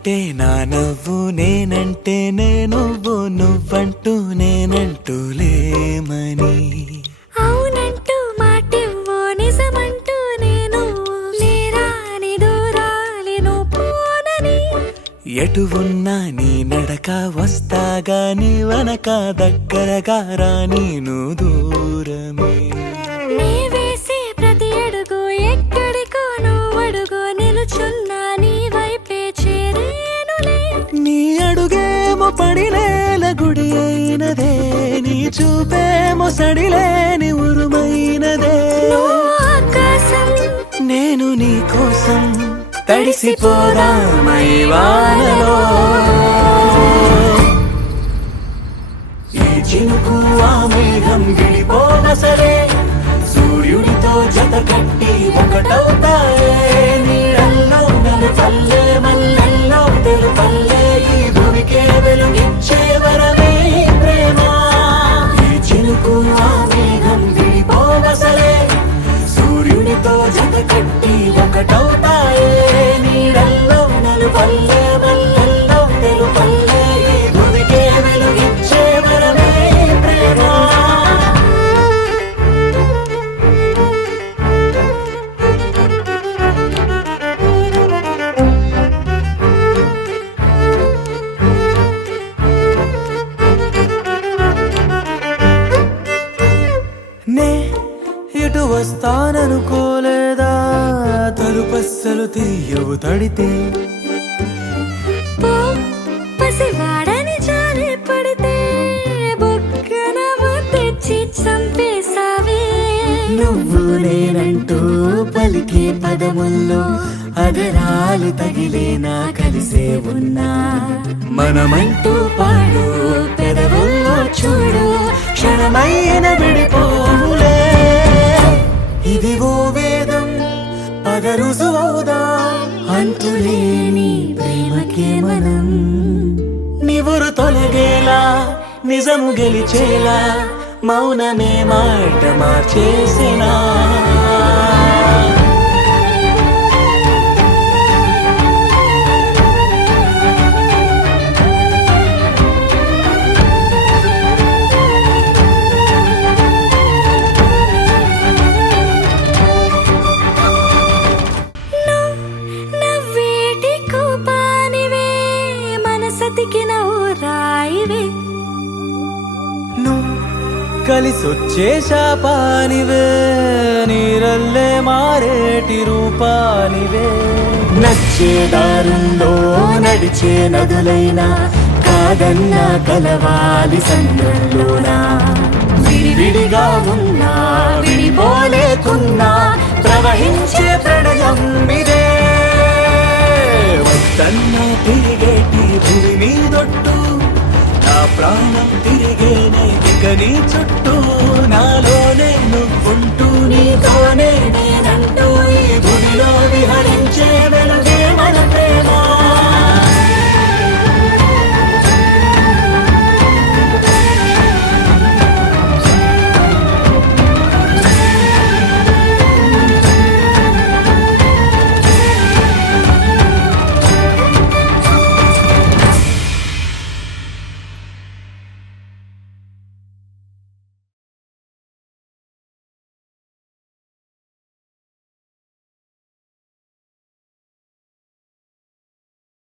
నువ్వంటే నా నవ్వు, నేనంటే నువ్వు, నువ్వంటూ నేనంటూ లేమని. అవునంటూ మాటివ్వు, నిజమంటూ నేను లేరాని దూరాలను పోనని. ఎటు ఉన్నా నీ నడక, వస్తాగా నీ వనక, దగ్గరగా రాని నువ్వు దూరమే. నీ వేసే ప్రతి అడుగు ఎక్కడికో నువ్వు అడుగు, నిలుచున్నా నీ వైపే చేరేనులే. నీ అడుగేమో పడినేల గుడి అయినదే, నీ చూపేమో సడిలేని ఉరుమైనదే. నువ్వు ఆకాశం, నేను నీ కోసం తడిసిపోదామై వానలో. ఈ చినుకు ఆ మేఘం విడిపోన సరే, సూర్యుడితో జత కట్టి ఒకటవుతాయే. నీడల్లో నలుపల్లె మల్లెల్లో తెలుపల్లె, ఈ భూమికే వెలుగిచ్చే వరమే ప్రేమ. ఈ చినుకు ఆ మేఘం విడిపోన సరే, సూర్యుడితో జత కట్టి ఒకటవుతాయే. నీడల్లో నలుపల్లె మల్లెల్లో తెలుపల్లె, ఈ భూమికే వెలుగిచ్చే వరమే ప్రేమ. నే ఇటు వస్తాననుకోలేదా, తలుపస్సలు తీయవు తడితే. పో పసివాడని జాలి పడితే, బొక్కన తెచ్చి చంపేసావే. నువ్వు నేనంటూ పలికే పదముల్లో అదరాలు తగిలేనా కలిసే ఉన్నా. మనమంటూ పాడు పెదవుల్లో చూడు, క్షణమైన విడిపోవులే. ఇది ఓ వేదం, పద రుజువవుదా, అంతులేని ప్రేమకే మనం. నివురు తొలగేలా, నిజము గెలిచేలా, మౌనమే మాట మార్చేసినా. నవ్వేటి కోపానివే, మనసతికి నవ్వు రాయివే. నువ్వు కలిసొచ్చే శాపానివే, నీరల్లే మారేటి రూపానివే. నచ్చే దారుల్లో నడిచే నదులైనా, కాదన్నా కలవాలి సంద్రంలోనా. విడివిడిగా ఉన్నా విడిపోలేకున్నా, ప్రవహించే ప్రణయం ఇదే. వద్దన్నా తిరిగేటి భూమి మీదొట్టు, నా ప్రాణం తిరిగేనే ఇక నీ చుట్టూ. నాలో